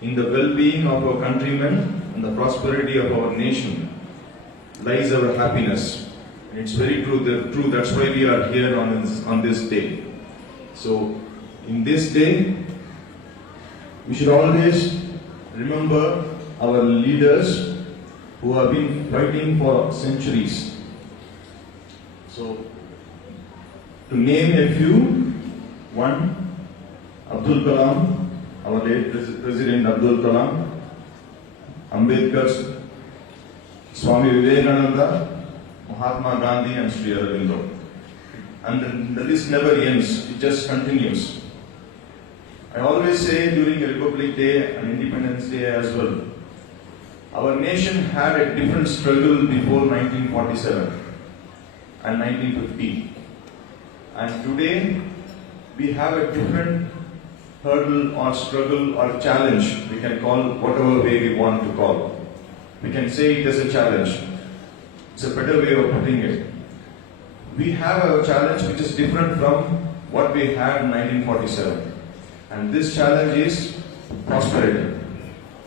in the well-being of our countrymen and the prosperity of our nation lies our happiness. And it's very true. That's why we are here on this day. So, in this day, we should always remember our leaders who have been fighting for centuries. So, to name a few, one, Abdul Kalam, our late President Abdul Kalam, Ambedkar, Swami Vivekananda, Mahatma Gandhi and Sri Aurobindo. And the list never ends, it just continues. I always say during Republic Day and Independence Day as well, our nation had a different struggle before 1947 and 1950. And today, we have a different hurdle or struggle or challenge, we can call whatever way we want to call. We can say it as a challenge. It's a better way of putting it. We have a challenge which is different from what we had in 1947. And this challenge is prosperity,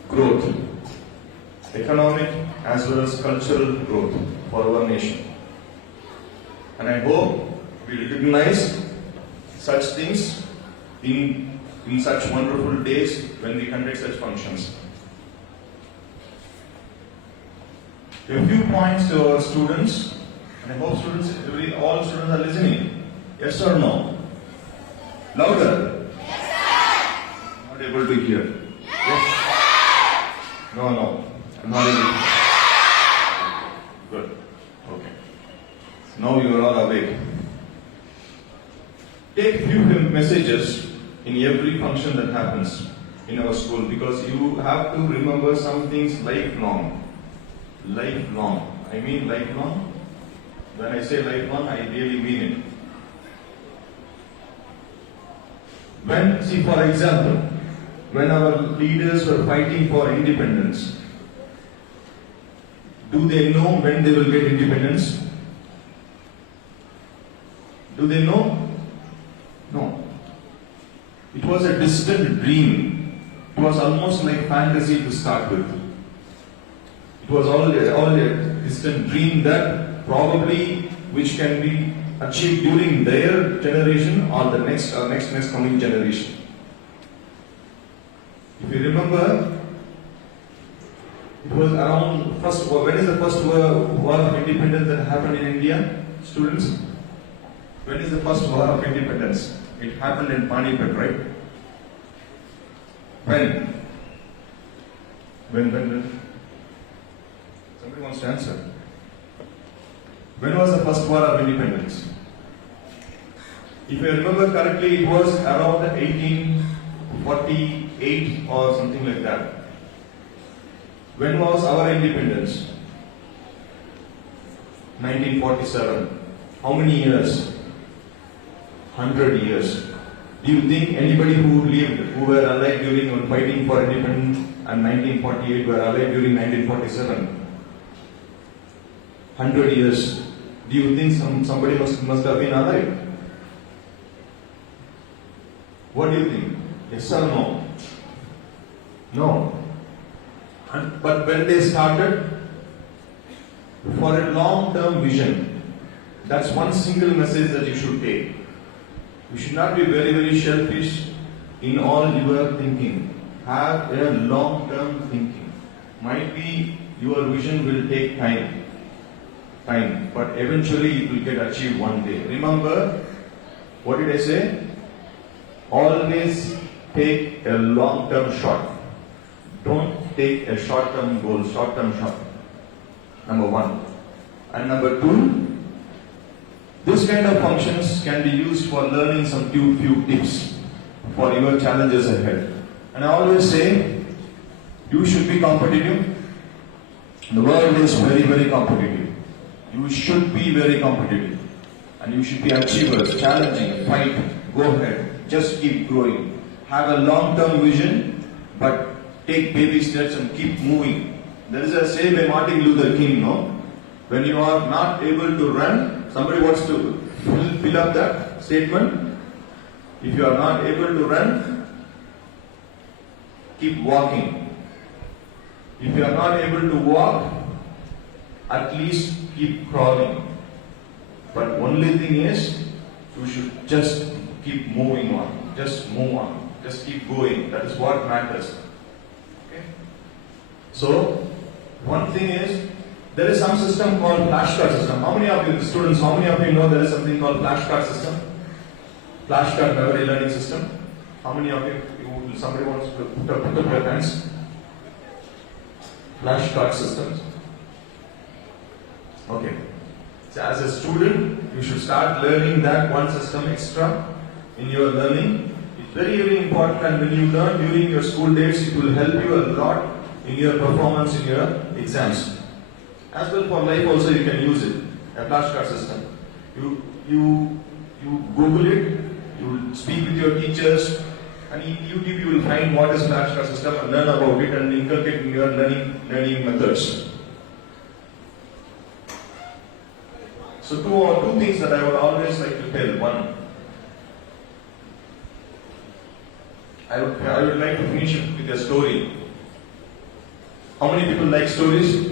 growth, economic as well as cultural growth for our nation. And I hope we recognize such things in such wonderful days when we conduct such functions. A few points to our students, and I hope all students are listening. Yes or no? Louder. Yes, sir. Not able to hear. Yes. No. I'm not able. Good. Okay. Now you are all awake. Take few messages in every function that happens in our school, because you have to remember some things lifelong. Lifelong. I mean lifelong. When I say lifelong, I really mean it. For example, when our leaders were fighting for independence, do they know when they will get independence? Do they know? No. It was a distant dream. It was almost like fantasy to start with. It was all a distant dream that probably which can be achieved during their generation or the next coming generation. If you remember, it was around when is the first war of independence that happened in India, students? When is the first war of independence? It happened in Panipat, right? When? Somebody wants to answer. When was the first war of independence? If I remember correctly, it was around 1848 or something like that. When was our independence? 1947. How many years? 100 years. Do you think anybody who were alive during fighting for independence and 1948 were alive during 1947? 100 years. Do you think somebody must have been alive? What do you think? Yes or no? No. But when they started, for a long-term vision, that's one single message that you should take. You should not be very, very selfish in all your thinking. Have a long-term thinking. Might be your vision will take time, but eventually it will get achieved one day. Remember, what did I say? Always take a long-term shot. Don't take a short-term goal, short-term shot. Number one. And number two, this kind of functions can be used for learning some few tips for your challenges ahead. And I always say, you should be competitive. The world is very, very competitive. You should be very competitive. And you should be achievers, challenging, fight, go ahead. Just keep growing. Have a long-term vision, but take baby steps and keep moving. There is a say by Martin Luther King, no? When you are not able to run, somebody wants to fill up that statement. If you are not able to run, keep walking. If you are not able to walk, at least keep crawling. But only thing is, you should just keep moving on. Just move on. Just keep going. That is what matters. Okay? So, one thing is, there is some system called flashcard system. How many of you students, how many of you know there is something called flashcard system? Flashcard memory learning system. How many of you, somebody wants to put up your hands? Flashcard systems. Okay. So as a student, you should start learning that one system extra in your learning. It's very, very important, and when you learn during your school days, it will help you a lot in your performance in your exams. As well for life also you can use it, a flashcard system. You Google it, you speak with your teachers, and in YouTube you will find what is flashcard system and learn about it and inculcate in your learning methods. So two things that I would always like to tell. One, I would like to finish it with a story. How many people like stories?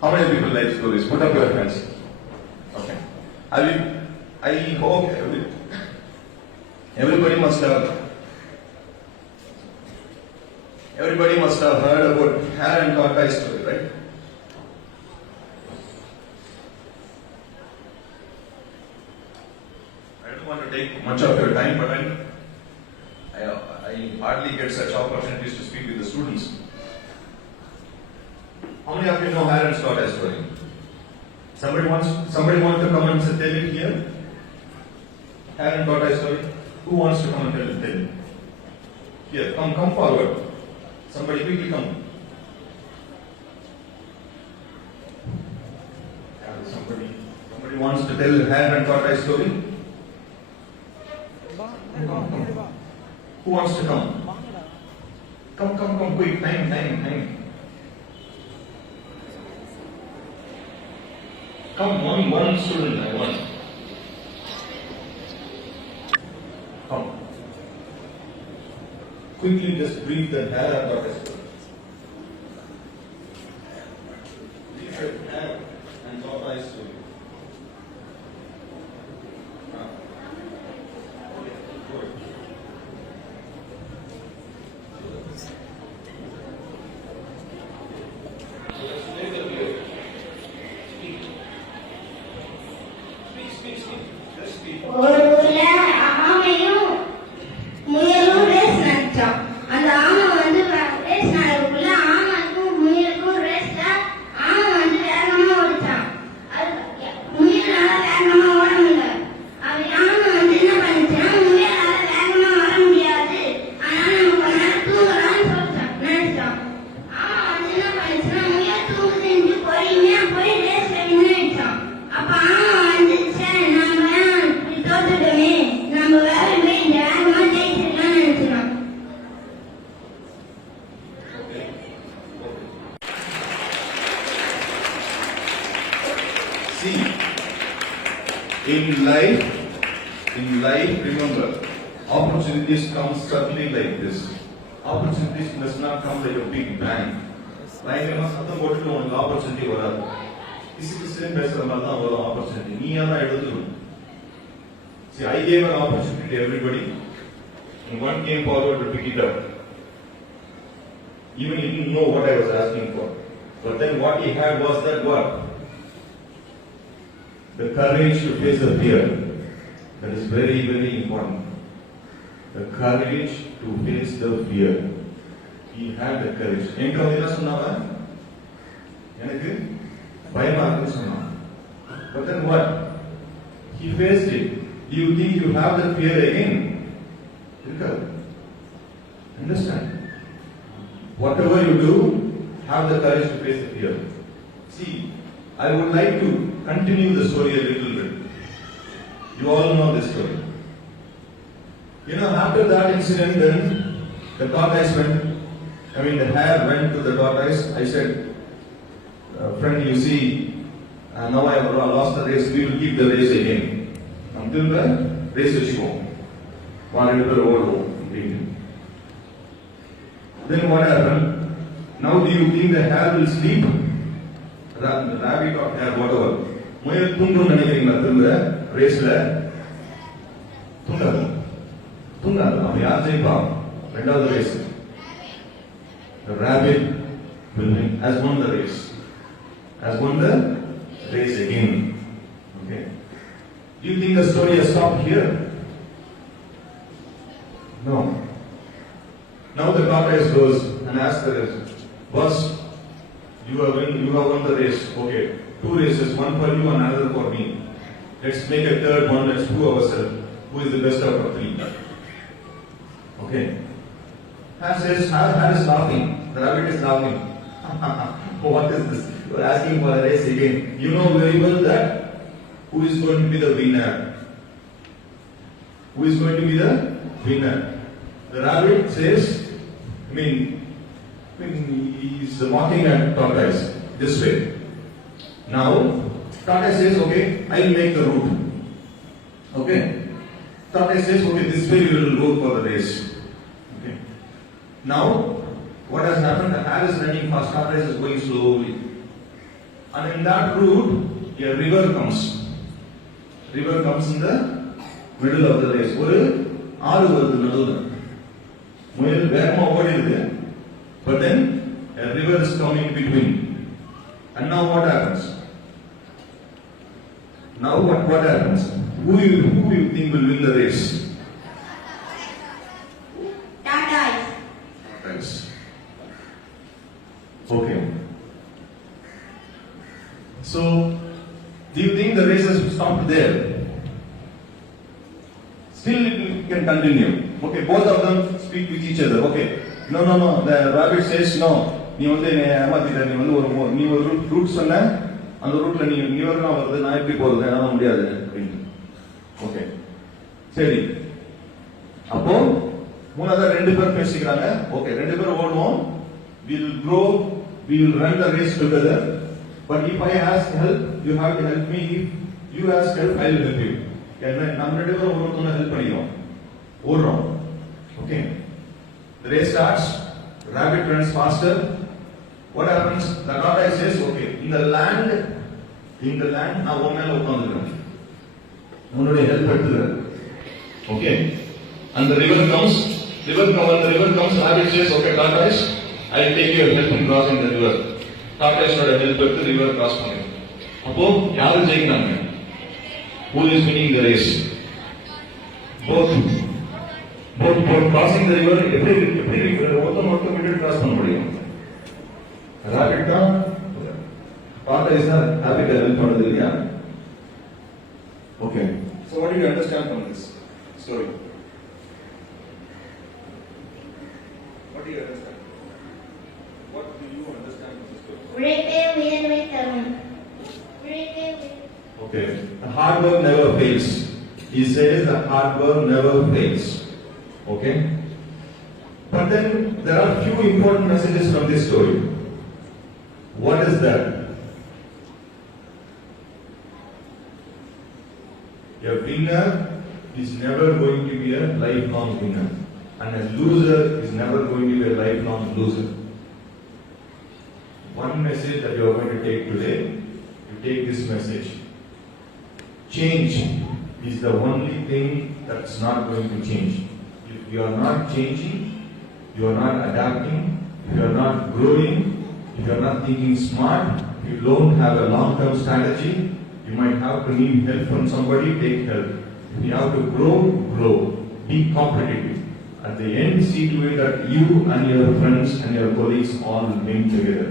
How many people like stories? Put up your hands. Okay. I hope everybody must have heard about Hare and Tortoise story, right? I don't want to take much of your time, but I hardly get such opportunities to speak with the students. How many of you know Hr. and Tortoise story? Somebody wants to come and tell it here? Hr. and Tortoise story? Who wants to come and tell it? Here, come forward. Somebody quickly come. Somebody wants to tell Hr. and Tortoise story? Who wants to come? Come, quick, time. Come, one student, I want. Come. Quickly just brief the Hr. and Tortoise story. Brief the Hr. and Tortoise story. See, in life, remember, opportunities come suddenly like this. Opportunities must not come like a big bang. பயங்கரமா சத்தம் போட்டுட்டு உனக்கு opportunity வராது. கிசின்னு பேசுற மாதிரி தான் வரும் opportunity. நீயா தான் எடுத்துக்கணும். See, I gave an opportunity to everybody, and one came forward to pick it up. Even he didn't know what I was asking for. But then what he had was that what? The courage to face the fear. That is very, very important. The courage to face the fear. He had the courage. என்கிட்ட வந்து என்ன சொன்னாங்க? எனக்கு பயமா இருக்குன்னு சொன்னாங்க. But then what? He faced it. Do you think you have that fear again? Because understand. Whatever you do, have the courage to face the fear. See, I would like to continue the story a little bit. You all know this story. You know, after that incident, then the tortoise the hare went to the tortoise. I said, friend, you see, now I have lost the race. We will keep the race again. Until the race is over. One little old. Then what happened? Now do you think the hare will sleep? Rabbit or hare, whatever. முயல் தூங்கும் நினைக்கிறீங்களா? திரும்ப ரேஸ்ல தூங்காது. அப்ப யார் ஜெயிப்பா? ரெண்டாவது race. The rabbit has won the race. Has won the race again. Okay. Do you think the story has stopped here? No. Now the tortoise goes and asks the race, boss, you have won the race. Okay, 2 races, one for you and another for me. Let's make a third one. Let's prove ourselves. Who is the best out of 3? Okay. Hare is laughing. The rabbit is laughing. What is this? You are asking for a race again. You know very well that who is going to be the winner. Who is going to be the winner? The rabbit says, he is mocking at tortoise this way. Now, tortoise says, okay, I will make the route. Okay. Tortoise says, okay, this way we will go for the race. Okay. Now, what has happened? The hare is running fast, tortoise is going slowly. And in that route, a river comes. River comes in the middle of the race. ஒரு ஆறு வருது நடுவுல. முயல் வேகமா ஓடிடுது. But then a river is coming between. And now what happens? Now what happens? Who you think will win the race? Tortoise. Okay. So, do you think the race has stopped there? Still it can continue. Okay, both of them speak with each other. Okay. No. The rabbit says, no. நீ வந்து ஏமாத்திட்ட. நீ ஒரு root சொன்ன, அந்த ரூட்ல நீ வரலாம் வருது, நான் எப்படி போறது? என்னால முடியாது அப்படின்னு. ஓகே, சரி. அப்போ மூணாவது 2 பேர் பேசிக்கிறாங்க. ஓகே, 2 பேர் ஓடுவோம். We will grow. We will run the race together. But if I ask help, you have to help me. If you ask help, I will help you. நம்ம 2 பேரும் ஒருத்தவங்க ஹெல்ப் பண்ணிக்கிறோம். ஓடுறோம். Okay. The race starts. The rabbit runs faster. What happens? The tortoise says, okay, in the land, நான் உன் மேல உட்கார்ந்துக்கிறேன். உன்னுடைய help எடுத்துக்கிறேன். Okay. And the river comes. When the river comes, rabbit says, okay, tortoise, I will take your help in crossing the river. Tortoise ஓட help எடுத்து river cross பண்ணுங்க. அப்போ யாரு ஜெயிக்கிறாங்க? Who is winning the race? Both crossing the river. எப்படி ஒருத்தர் middle cross பண்ண முடியும்? Rapid தான் tortoise தான் ராபிட் ஹெல்ப் பண்ணது இல்லையா? Okay. So what do you understand from this story? What do you understand? What do you understand from this story? Okay. The hard work never fails. He says the hard work never fails. Okay. But then there are few important messages from this story. What is that? A winner is never going to be a lifelong winner, and a loser is never going to be a lifelong loser. One message that you are going to take today, you take this message. Change is the only thing that's not going to change. If you are not changing, you are not adapting, if you are not growing, if you are not thinking smart, if you don't have a long-term strategy, you might have to need help from somebody, take help. If you have to grow, be competitive. At the end, see to it that you and your friends and your colleagues all win together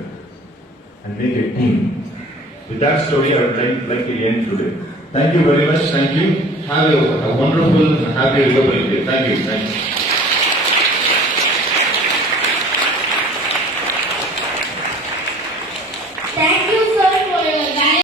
and make a team. With that story, I would like to end today. Thank you very much. Thank you. Have a wonderful and happy Republic Day. Thank you.